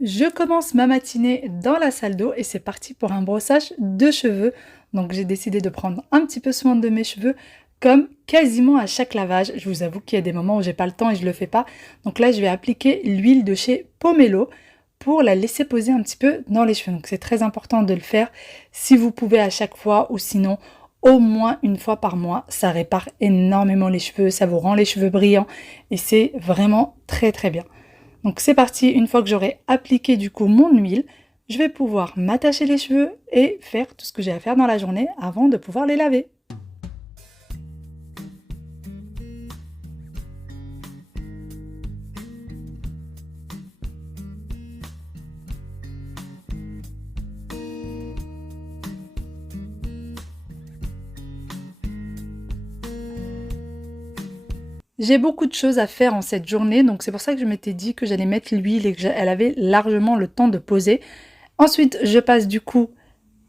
Je commence ma matinée dans la salle d'eau et c'est parti pour un brossage de cheveux. Donc j'ai décidé de prendre un petit peu soin de mes cheveux comme quasiment à chaque lavage. Je vous avoue qu'il y a des moments où j'ai pas le temps et je le fais pas. Donc là je vais appliquer l'huile de chez Pomelo pour la laisser poser un petit peu dans les cheveux. Donc c'est très important de le faire si vous pouvez à chaque fois ou sinon au moins une fois par mois. Ça répare énormément les cheveux, ça vous rend les cheveux brillants et c'est vraiment très très bien. Donc c'est parti, une fois que j'aurai appliqué du coup mon huile, je vais pouvoir m'attacher les cheveux et faire tout ce que j'ai à faire dans la journée avant de pouvoir les laver. J'ai beaucoup de choses à faire en cette journée, donc c'est pour ça que je m'étais dit que j'allais mettre l'huile et qu'elle avait largement le temps de poser. Ensuite, je passe du coup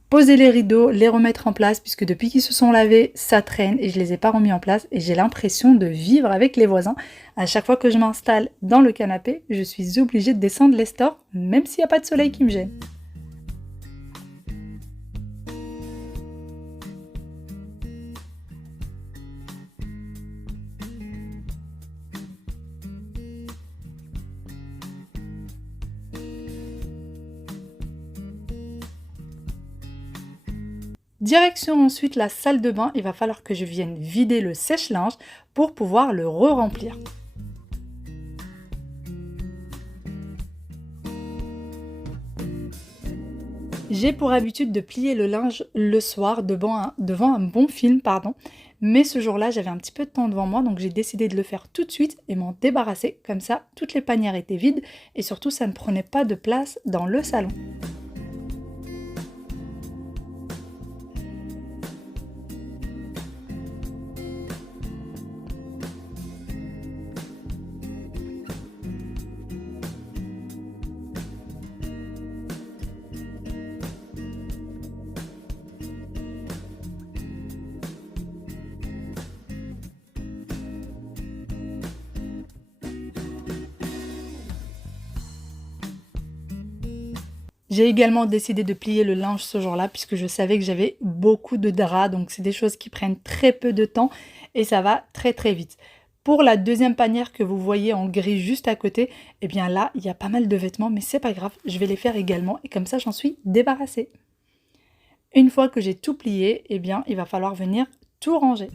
poser les rideaux, les remettre en place, puisque depuis qu'ils se sont lavés, ça traîne et je les ai pas remis en place et j'ai l'impression de vivre avec les voisins. À chaque fois que je m'installe dans le canapé, je suis obligée de descendre les stores, même s'il n'y a pas de soleil qui me gêne. Direction ensuite la salle de bain, il va falloir que je vienne vider le sèche-linge pour pouvoir le re-remplir. J'ai pour habitude de plier le linge le soir devant un bon film, pardon. Mais ce jour-là, j'avais un petit peu de temps devant moi, donc j'ai décidé de le faire tout de suite et m'en débarrasser. Comme ça, toutes les panières étaient vides et surtout, ça ne prenait pas de place dans le salon. J'ai également décidé de plier le linge ce jour-là puisque je savais que j'avais beaucoup de draps, donc c'est des choses qui prennent très peu de temps et ça va très très vite. Pour la deuxième panière que vous voyez en gris juste à côté, eh bien là, il y a pas mal de vêtements, mais c'est pas grave, je vais les faire également et comme ça j'en suis débarrassée. Une fois que j'ai tout plié, eh bien il va falloir venir tout ranger.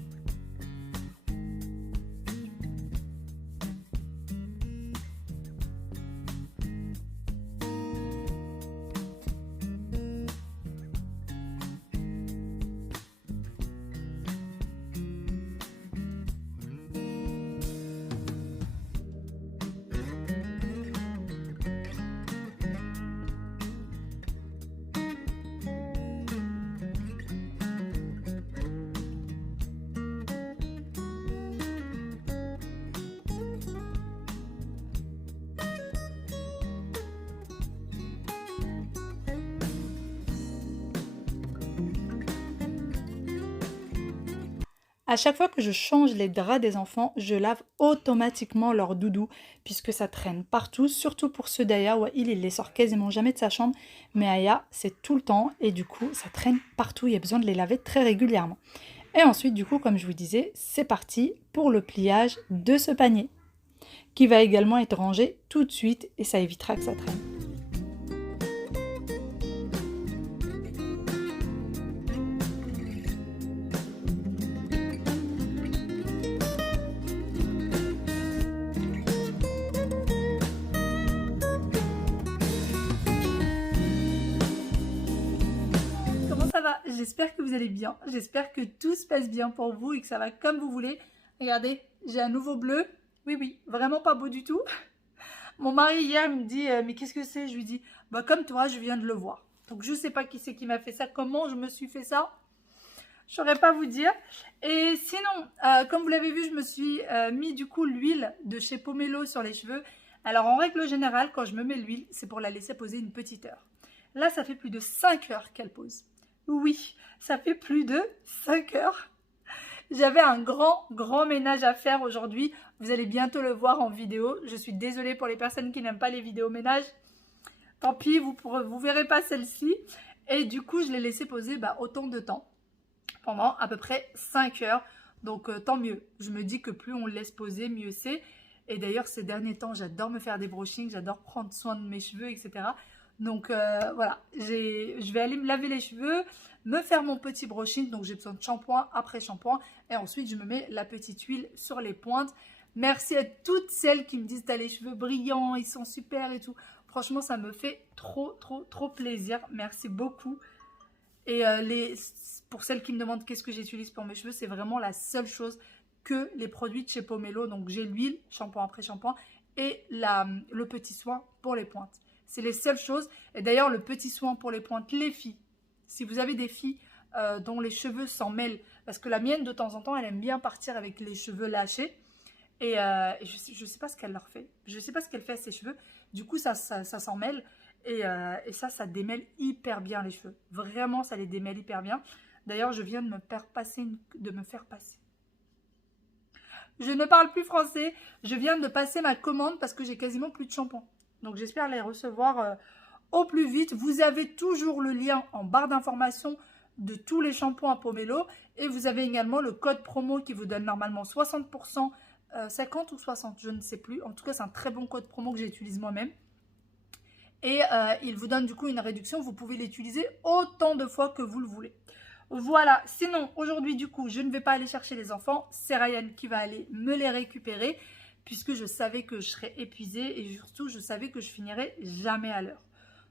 À chaque fois que je change les draps des enfants, je lave automatiquement leur doudou puisque ça traîne partout, surtout pour ceux d'Aya où il les sort quasiment jamais de sa chambre, mais Aya c'est tout le temps et du coup ça traîne partout, il y a besoin de les laver très régulièrement. Et ensuite du coup comme je vous disais, c'est parti pour le pliage de ce panier qui va également être rangé tout de suite et ça évitera que ça traîne. Comment ça va? J'espère que vous allez bien. J'espère que tout se passe bien pour vous et que ça va comme vous voulez. Regardez, j'ai un nouveau bleu. Oui, oui, vraiment pas beau du tout. Mon mari hier me dit mais qu'est-ce que c'est? Je lui dis bah comme toi, je viens de le voir. Donc je sais pas qui c'est qui m'a fait ça, comment je me suis fait ça. Je saurais pas vous dire. Et sinon, comme vous l'avez vu, je me suis mis du coup l'huile de chez Pomelo sur les cheveux. Alors en règle générale, quand je me mets l'huile, c'est pour la laisser poser une petite heure. Là, ça fait plus de 5 heures qu'elle pose. Oui, ça fait plus de 5 heures. J'avais un grand ménage à faire aujourd'hui. Vous allez bientôt le voir en vidéo. Je suis désolée pour les personnes qui n'aiment pas les vidéos ménage. tant pis, vous verrez pas celle-ci. Et du coup, je l'ai laissé poser autant de temps, pendant à peu près 5 heures. Donc tant mieux. Je me dis que plus on le laisse poser, mieux c'est. Et d'ailleurs, ces derniers temps, j'adore me faire des brushings, j'adore prendre soin de mes cheveux, etc. Donc voilà, je vais aller me laver les cheveux, me faire mon petit brushing. Donc j'ai besoin de shampoing après shampoing. Et ensuite, je me mets la petite huile sur les pointes. Merci à toutes celles qui me disent t'as les cheveux brillants, ils sont super et tout. Franchement, ça me fait trop plaisir. Merci beaucoup. Et pour celles qui me demandent qu'est-ce que j'utilise pour mes cheveux, c'est vraiment la seule chose que les produits de chez Pomelo. Donc j'ai l'huile, shampoing après shampoing et le petit soin pour les pointes. C'est les seules choses. Et d'ailleurs, le petit soin pour les pointes, les filles, si vous avez des filles dont les cheveux s'en mêlent, parce que la mienne, de temps en temps, elle aime bien partir avec les cheveux lâchés. Et je ne sais pas ce qu'elle leur fait. Je ne sais pas ce qu'elle fait à ses cheveux. Du coup, ça s'en mêle. Et ça démêle hyper bien les cheveux. Vraiment, ça les démêle hyper bien. D'ailleurs, je viens de me faire passer. Je ne parle plus français. Je viens de passer ma commande parce que j'ai quasiment plus de shampoing. Donc, j'espère les recevoir au plus vite. Vous avez toujours le lien en barre d'information de tous les shampoings Pomelo. Et vous avez également le code promo qui vous donne normalement 60%. 50 ou 60, je ne sais plus. En tout cas, c'est un très bon code promo que j'utilise moi-même. Et il vous donne du coup une réduction. Vous pouvez l'utiliser autant de fois que vous le voulez. Voilà. Sinon, aujourd'hui, du coup, je ne vais pas aller chercher les enfants. C'est Ryan qui va aller me les récupérer. Puisque je savais que je serais épuisée. Et surtout, je savais que je finirais jamais à l'heure.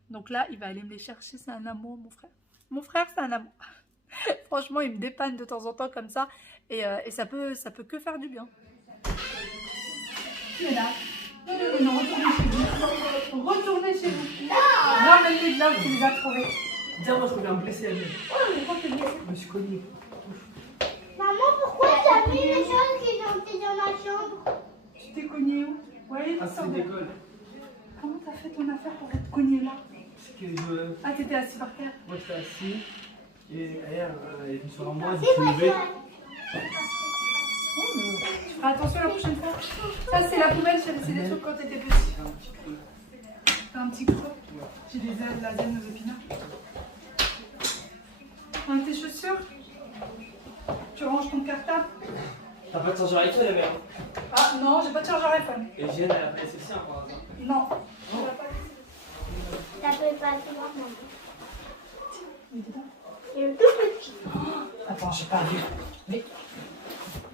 Donc là, il va aller me les chercher. C'est un amour, mon frère. Mon frère, c'est un amour. Franchement, il me dépanne de temps en temps comme ça. Et ça peut que faire du bien. Tu es là. Non, retournez chez vous. Ramène-les de là où tu les as trouvés. Tiens, moi je reviens me blesser à lui. Oh, mais pourquoi tu me blesses? Je me suis cogné. Maman, pourquoi t'as mis les choses qui ont été dans la chambre? Tu t'es cogné où? Ouais, Ah, c'est d'école. Comment t'as fait ton affaire pour être cogné là? Parce que je. Ah, t'étais assis par terre. Moi j'étais assis. Et elle est venue sur moi, elle C'est s'est moi, levée. Tu feras attention la prochaine fois. Ça, c'est la poubelle, chérie. C'est des trucs quand t'étais petit. Un petit peu. T'as un petit couteau? J'ai des ailes, la lasagne aux épinards. Tes chaussures? Tu ranges ton cartable? T'as pas de chargeur iPhone, la mère? Ah non, j'ai pas de chargeur iPhone. Et Jeanne, elle a pas laissé le sien par hasard. Non. T'appelles pas souvent, maman. Il est dedans. Il est tout petit. Attends, j'ai pas vu. Mais.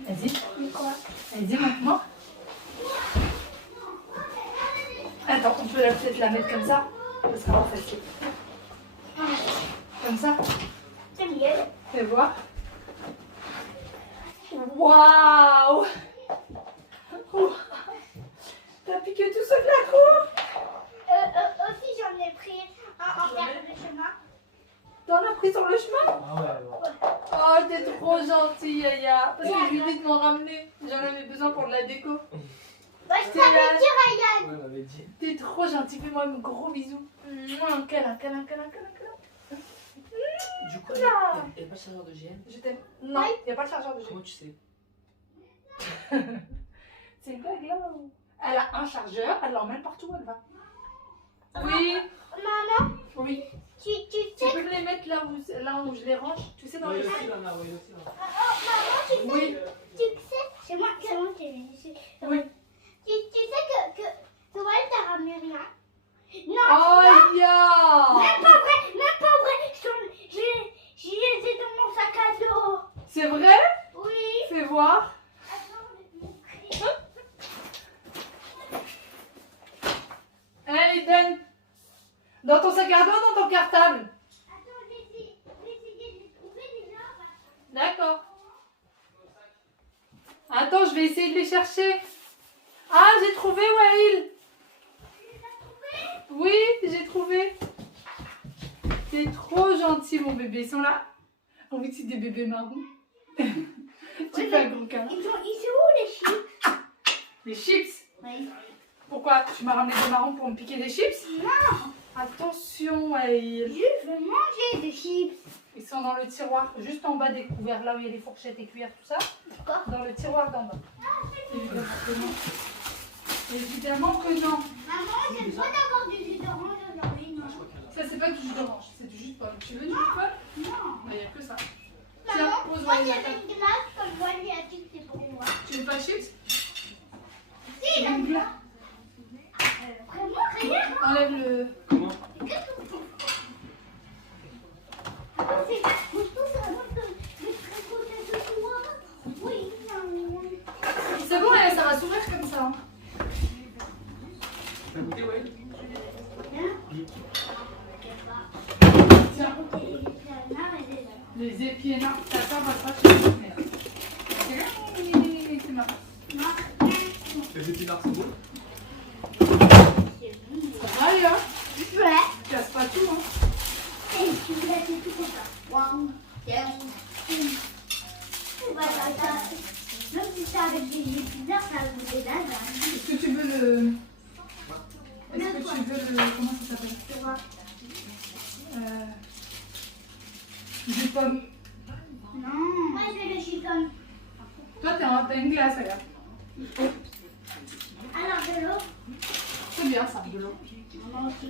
Vas-y. Mais quoi? Vas-y maintenant. Attends, on peut peut-être la mettre comme ça. Ce sera plus facile. Comme ça. C'est mieux. Fais voir. Waouh! T'as piqué tout ça de la cour? Aussi, j'en ai pris un en terre de chemin. T'en as pris sur le chemin? Ah ouais. Oh, t'es trop gentille, Yaya. Parce que je lui ai dit de m'en ramener. J'en avais besoin pour de la déco. Moi, je t'avais dit, Ryan. Ouais, elle m'avait dit. T'es trop gentille. Fais-moi un gros bisou. Un câlin, câlin, câlin, câlin, câlin. Du coup, il n'y a pas de chargeur de GM? Je t'aime. Non, il n'y a pas de chargeur de jeu. Comment tu sais? C'est une blague là ou... Elle a un chargeur, elle l'emmène partout où elle va. Oui, Maman, oui. tu Tu sais. peux me les mettre là où je les range, tu sais, dans Oui, les... aussi, Lana, oui, aussi. Lana. Maman, tu sais. Oui, Tu sais. C'est moi qui ai dit. oui. Tu sais que ouais, t'as ramené rien. Non. Oh, ya! Même pas vrai, même pas vrai. Je les ai dans mon sac à dos. C'est vrai? Oui. Fais voir. Attends, je vais montrer. Allez, donne. Dans ton sac à dos, dans ton cartable. Attends, je vais essayer de les trouver déjà. D'accord. Attends, je vais essayer de les chercher. Ah, j'ai trouvé, Waïl. Oui, j'ai trouvé. T'es trop gentil, mon bébé. Ils sont là. On vit que c'est des bébés marrons. Tu fais un gros câlin. Ils sont où les chips? Les chips. Oui. Pourquoi? Tu m'as ramené des marrons pour me piquer des chips? Non, Attention, Waïl. je veux manger des chips. Ils sont dans le tiroir, juste en bas des couverts, là où il y a les fourchettes et cuillères, tout ça. D'accord. Dans le tiroir d'en bas. Évidemment que non. Évidemment que non. Maman, j'ai le droit d'avoir du jus d'orange aujourd'hui. Tu veux du chocolat? Non. Il n'y a que ça. Tiens, Maman, pose moi la j'avais une glace comme moi, lui a dit que c'est pour moi. Tu veux pas de chips? Si, il a une glace. Vraiment, regarde. Enlève le... Comment? C'est pas vraiment de tricoter de toi. Oui, non. C'est bon, ça va s'ouvrir comme ça. Hein. T'as goûté, ouais? Tiens, les épinards, ta soeur va pas chez le mère. C'est marrant. Les épinards sont bons? Ça va, Léa? Ouais. Casse pas tout, hein. Et tu me laisses tout comme ça. One, voilà, ça. Même si c'est avec des épinards, ça a goûté d'âge. Est-ce que tu veux le... Est-ce que tu veux le... Comment ça s'appelle? Tu vois. Du pomme. Non. Moi, je vais le chiffon. Toi, t'as une glace, regarde. Alors, de l'eau. C'est bien ça, de l'eau. Maman aussi.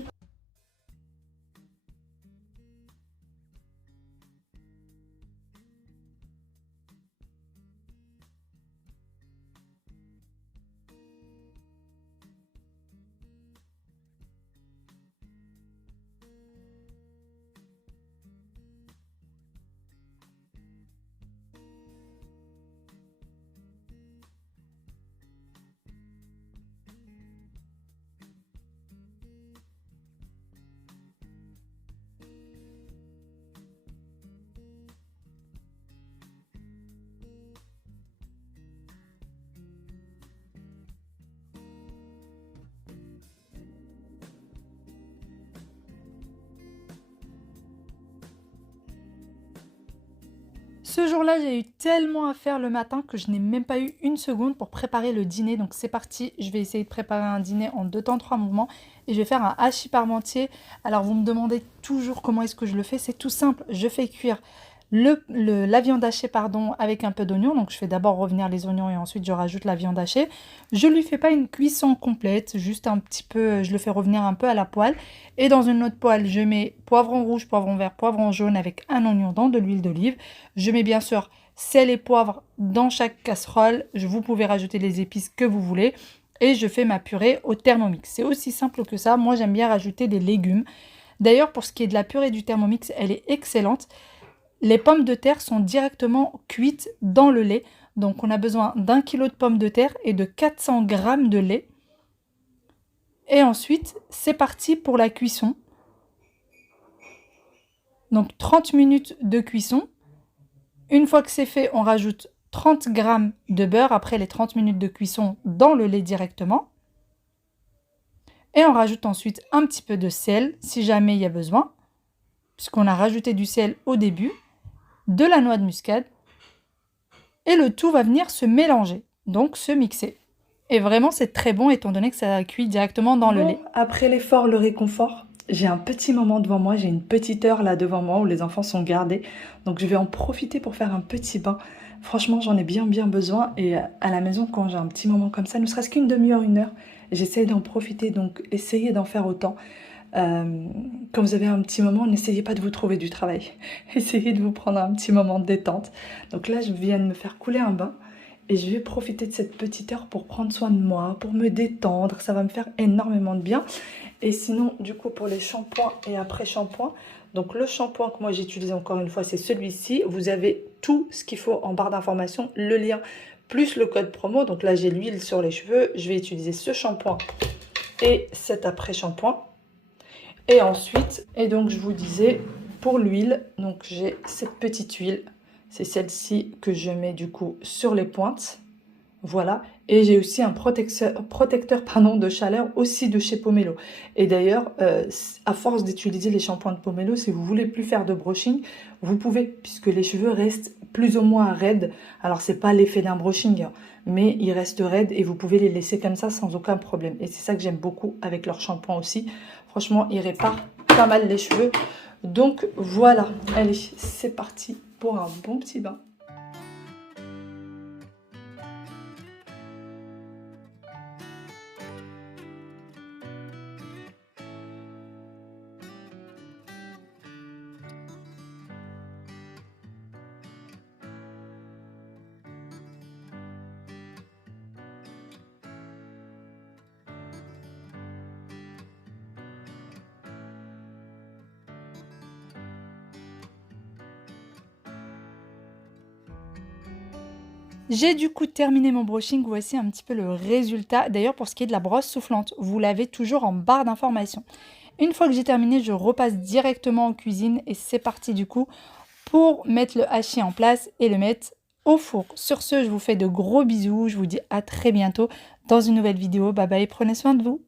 Ce jour-là, j'ai eu tellement à faire le matin que je n'ai même pas eu une seconde pour préparer le dîner. Donc c'est parti, je vais essayer de préparer un dîner en 2 temps 3 mouvements. Et je vais faire un hachis parmentier. Alors vous me demandez toujours comment est-ce que je le fais. C'est tout simple, je fais cuire la viande hachée avec un peu d'oignon. Donc je fais d'abord revenir les oignons et ensuite je rajoute la viande hachée. Je ne lui fais pas une cuisson complète, juste un petit peu, je le fais revenir un peu à la poêle. Et dans une autre poêle, je mets poivron rouge, poivron vert, poivron jaune avec un oignon dans de l'huile d'olive. Je mets bien sûr sel et poivre dans chaque casserole. Vous pouvez rajouter les épices que vous voulez. Et je fais ma purée au Thermomix. C'est aussi simple que ça. Moi, j'aime bien rajouter des légumes. D'ailleurs, pour ce qui est de la purée du Thermomix, elle est excellente. Les pommes de terre sont directement cuites dans le lait. Donc, on a besoin d'1 kg de pommes de terre et de 400 g de lait. Et ensuite, c'est parti pour la cuisson. Donc, 30 minutes de cuisson. Une fois que c'est fait, on rajoute 30 g de beurre après les 30 minutes de cuisson dans le lait directement. Et on rajoute ensuite un petit peu de sel si jamais il y a besoin, puisqu'on a rajouté du sel au début, de la noix de muscade. Et le tout va venir se mélanger, donc se mixer. Et vraiment, c'est très bon étant donné que ça cuit directement dans le lait. Après l'effort, le réconfort, j'ai un petit moment devant moi, j'ai une petite heure là devant moi où les enfants sont gardés. Donc je vais en profiter pour faire un petit bain. Franchement, j'en ai bien besoin. Et à la maison, quand j'ai un petit moment comme ça, ne serait-ce qu'une demi-heure, 1 heure, j'essaie d'en profiter. Donc essayez d'en faire autant. Quand vous avez un petit moment, n'essayez pas de vous trouver du travail. Essayez de vous prendre un petit moment de détente. Donc là, je viens de me faire couler un bain. Et je vais profiter de cette petite heure pour prendre soin de moi, pour me détendre. Ça va me faire énormément de bien. Et sinon, du coup, pour les shampoings et après-shampoing, donc le shampoing que moi j'utilise encore une fois, c'est celui-ci. Vous avez tout ce qu'il faut en barre d'information, le lien plus le code promo. Donc là, j'ai l'huile sur les cheveux. Je vais utiliser ce shampoing et cet après-shampoing. Et ensuite, et donc je vous disais, pour l'huile, donc j'ai cette petite huile. C'est celle-ci que je mets du coup sur les pointes. Voilà. Et j'ai aussi un protecteur de chaleur aussi de chez Pomelo. Et d'ailleurs, à force d'utiliser les shampoings de Pomelo, si vous voulez plus faire de brushing, vous pouvez, puisque les cheveux restent plus ou moins raides. Alors, c'est pas l'effet d'un brushing, hein, mais ils restent raides et vous pouvez les laisser comme ça sans aucun problème. Et c'est ça que j'aime beaucoup avec leur shampoing aussi. Franchement, ils réparent pas mal les cheveux. Donc, voilà. Allez, c'est parti pour un bon petit bain. J'ai du coup terminé mon brushing, voici un petit peu le résultat. D'ailleurs pour ce qui est de la brosse soufflante, vous l'avez toujours en barre d'informations. Une fois que j'ai terminé, je repasse directement en cuisine et c'est parti du coup pour mettre le hachis en place et le mettre au four. Sur ce, je vous fais de gros bisous, je vous dis à très bientôt dans une nouvelle vidéo. Bye bye, prenez soin de vous.